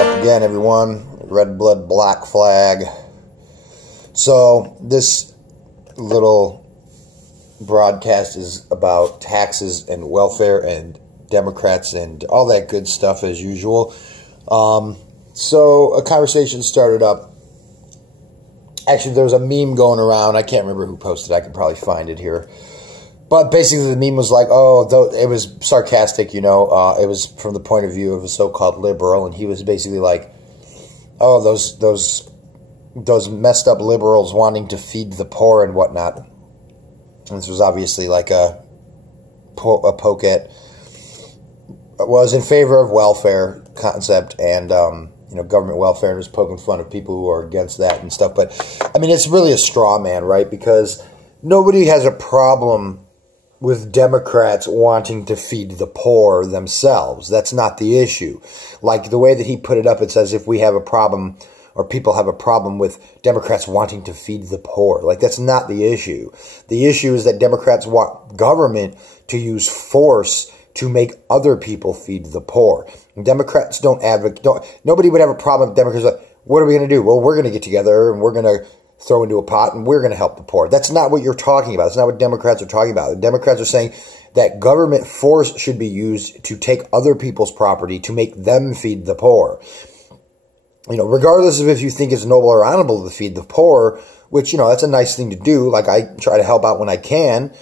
up again, everyone? Red blood, black flag. So this little broadcast is about taxes and welfare and Democrats and all that good stuff as usual. So a conversation started up. Actually, there was a meme going around. I can't remember who posted it. I can probably find it here. But basically the meme was like, oh, it was sarcastic, you know. It was from the point of view of a so-called liberal, and he was basically like, oh, those messed up liberals wanting to feed the poor and whatnot. And this was obviously like a poke at, was in favor of welfare concept and, you know, government welfare, and was poking fun of people who are against that and stuff. But, I mean, it's really a straw man, right? Because nobody has a problem with Democrats wanting to feed the poor themselves. That's not the issue. Like the way that he put it up, it says if we have a problem or people have a problem with Democrats wanting to feed the poor. Like that's not the issue. The issue is that Democrats want government to use force to make other people feed the poor. And Democrats don't advocate. Nobody would have a problem if Democrats are like, what are we going to do? Well, we're going to get together and we're going to throw into a pot and we're going to help the poor. That's not what you're talking about. That's not what Democrats are talking about. The Democrats are saying that government force should be used to take other people's property to make them feed the poor. You know, regardless of if you think it's noble or honorable to feed the poor, which, you know, that's a nice thing to do. Like I try to help out when I can.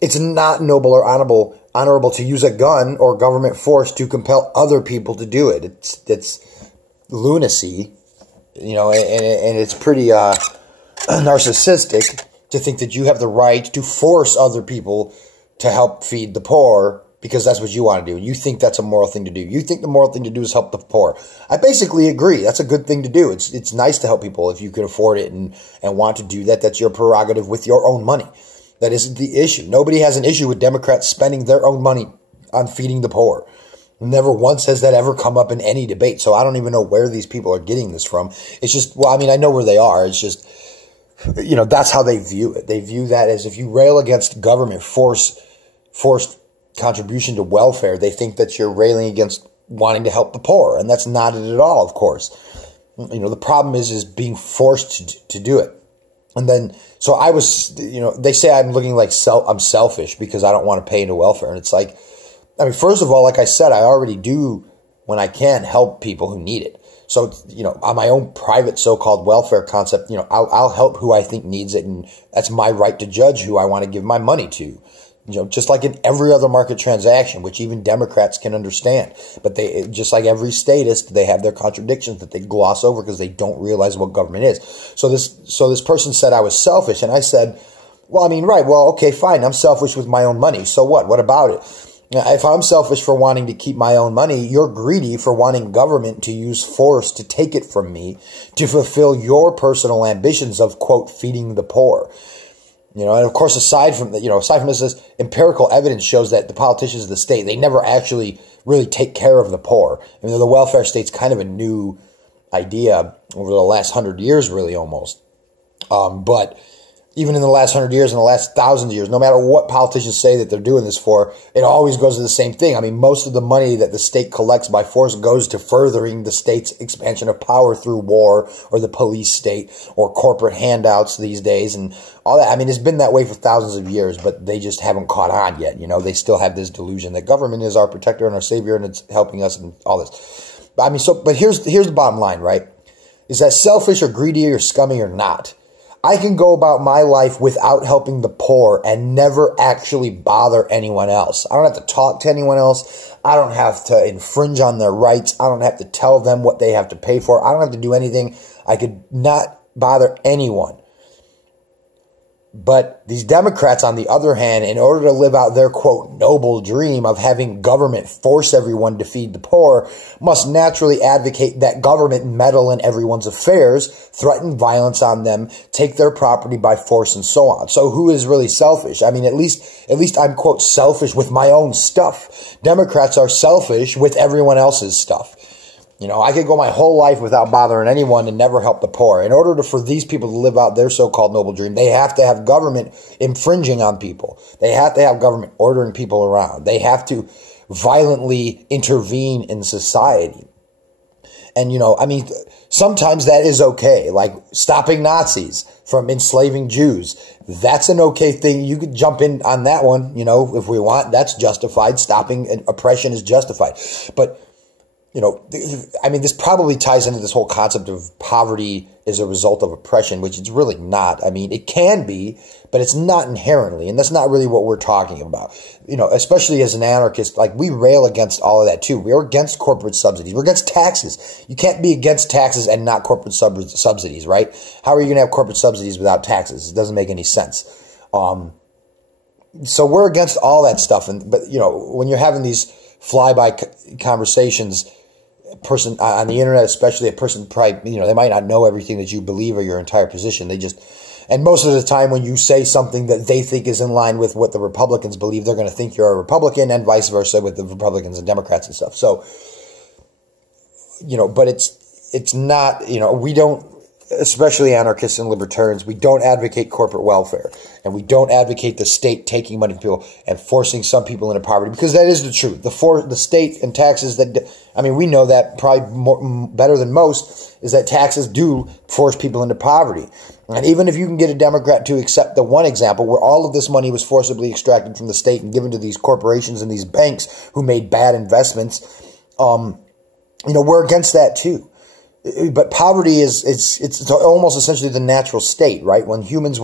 It's not noble or honorable to use a gun or government force to compel other people to do it. It's lunacy. You know, and it's pretty narcissistic to think that you have the right to force other people to help feed the poor because that's what you want to do. You think that's a moral thing to do. You think the moral thing to do is help the poor. I basically agree. That's a good thing to do. It's nice to help people if you can afford it and want to do that. That's your prerogative with your own money. That isn't the issue. Nobody has an issue with Democrats spending their own money on feeding the poor. Never once has that ever come up in any debate. So I don't even know where these people are getting this from. It's just, well, I mean, I know where they are. It's just, you know, that's how they view it. They view that as if you rail against government forced contribution to welfare, they think that you're railing against wanting to help the poor. And that's not it at all, of course. You know, the problem is being forced to do it. And then, so I was, you know, they say I'm looking like I'm selfish because I don't want to pay into welfare. And it's like, I mean, first of all, like I said, I already do, when I can, help people who need it. So, you know, on my own private so-called welfare concept, you know, I'll help who I think needs it, and that's my right to judge who I want to give my money to. You know, just like in every other market transaction, which even Democrats can understand. But they, just like every statist, they have their contradictions that they gloss over because they don't realize what government is. So this person said I was selfish, and I said, well, I mean, right, well, okay, fine, I'm selfish with my own money. So what? What about it? If I'm selfish for wanting to keep my own money, you're greedy for wanting government to use force to take it from me to fulfill your personal ambitions of, quote, feeding the poor. You know, and of course, aside from this, empirical evidence shows that the politicians of the state, they never actually really take care of the poor. I mean, the welfare state's kind of a new idea over the last 100 years, really, almost. But even in the last 100 years, in the last 1,000 years, no matter what politicians say that they're doing this for, it always goes to the same thing. I mean, most of the money that the state collects by force goes to furthering the state's expansion of power through war or the police state or corporate handouts these days and all that. I mean, it's been that way for thousands of years, but they just haven't caught on yet. You know, they still have this delusion that government is our protector and our savior and it's helping us and all this. But I mean, but here's the bottom line, right? Is that selfish or greedy or scummy or not? I can go about my life without helping the poor and never actually bother anyone else. I don't have to talk to anyone else. I don't have to infringe on their rights. I don't have to tell them what they have to pay for. I don't have to do anything. I could not bother anyone. But these Democrats, on the other hand, in order to live out their, quote, noble dream of having government force everyone to feed the poor, must naturally advocate that government meddle in everyone's affairs, threaten violence on them, take their property by force, and so on. So who is really selfish? I mean, at least I'm, quote, selfish with my own stuff. Democrats are selfish with everyone else's stuff. You know, I could go my whole life without bothering anyone and never help the poor. In order for these people to live out their so-called noble dream, they have to have government infringing on people. They have to have government ordering people around. They have to violently intervene in society. And, you know, I mean, sometimes that is okay. Like stopping Nazis from enslaving Jews. That's an okay thing. You could jump in on that one, you know, if we want. That's justified. Stopping oppression is justified. But, you know, I mean, this probably ties into this whole concept of poverty as a result of oppression, which it's really not. I mean, it can be, but it's not inherently, and that's not really what we're talking about. You know, especially as an anarchist, like, we rail against all of that too. We're against corporate subsidies. We're against taxes. You can't be against taxes and not corporate subsidies, right? How are you going to have corporate subsidies without taxes? It doesn't make any sense. So we're against all that stuff. But, you know, when you're having these flyby conversations, person on the internet, especially a person probably, you know, they might not know everything that you believe or your entire position. They just, and most of the time when you say something that they think is in line with what the Republicans believe, they're going to think you're a Republican, and vice versa with the Republicans and Democrats and stuff. So, you know, but it's not, you know, we don't, especially anarchists and libertarians, we don't advocate corporate welfare, and we don't advocate the state taking money from people and forcing some people into poverty, because that is the truth. The state and taxes that, I mean, we know that probably better than most, is that taxes do force people into poverty. And even if you can get a Democrat to accept the one example where all of this money was forcibly extracted from the state and given to these corporations and these banks who made bad investments, you know, we're against that too. But poverty it's almost essentially the natural state, right? When humans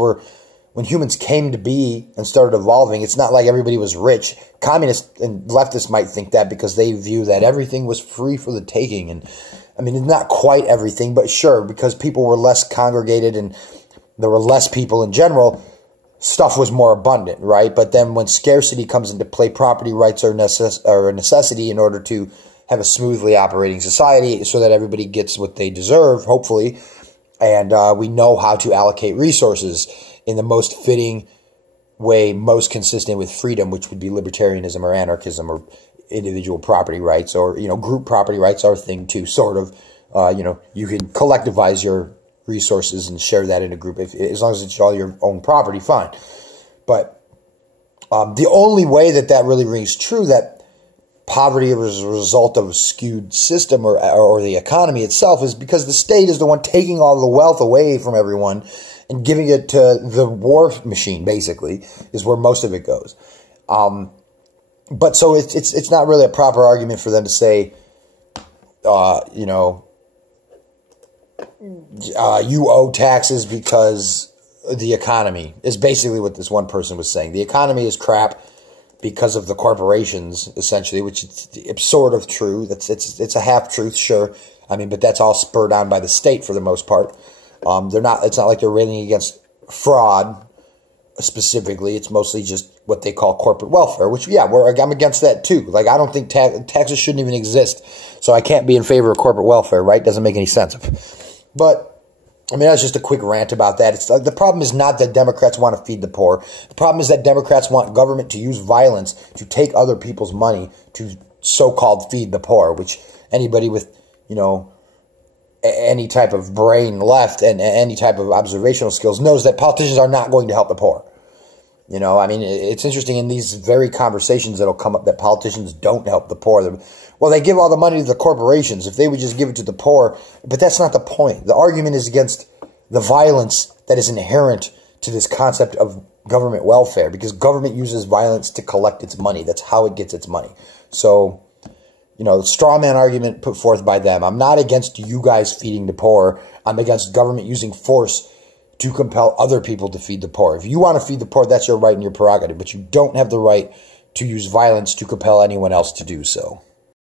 came to be and started evolving, it's not like everybody was rich. Communists and leftists might think that because they view that everything was free for the taking. And I mean, not quite everything, but sure, because people were less congregated and there were less people in general, stuff was more abundant, right? But then when scarcity comes into play, property rights are a necessity in order to have a smoothly operating society so that everybody gets what they deserve, hopefully. And we know how to allocate resources in the most fitting way, most consistent with freedom, which would be libertarianism or anarchism or individual property rights, or, you know, group property rights are a thing too, sort of. You know, you can collectivize your resources and share that in a group. As long as it's all your own property, fine. But the only way that really rings true, that poverty is a result of a skewed system or the economy itself, is because the state is the one taking all the wealth away from everyone and giving it to the war machine, basically, is where most of it goes. But so it's not really a proper argument for them to say, you know, you owe taxes because the economy is basically what this one person was saying. The economy is crap because of the corporations, essentially, which it's sort of true. It's a half truth, sure. I mean, but that's all spurred on by the state for the most part. It's not like they're railing against fraud specifically. It's mostly just what they call corporate welfare, which, yeah, I'm against that too. Like, I don't think taxes shouldn't even exist, so I can't be in favor of corporate welfare, right? Doesn't make any sense. But I mean, that's just a quick rant about that. It's the problem is not that Democrats want to feed the poor. The problem is that Democrats want government to use violence to take other people's money to so-called feed the poor, which anybody with, you know, any type of brain left and any type of observational skills knows that politicians are not going to help the poor. You know, I mean, it's interesting in these very conversations that'll come up that politicians don't help the poor. Well, they give all the money to the corporations. If they would just give it to the poor, but that's not the point. The argument is against the violence that is inherent to this concept of government welfare, because government uses violence to collect its money. That's how it gets its money. So, you know, straw man argument put forth by them. I'm not against you guys feeding the poor. I'm against government using force to compel other people to feed the poor. If you want to feed the poor, that's your right and your prerogative, but you don't have the right to use violence to compel anyone else to do so.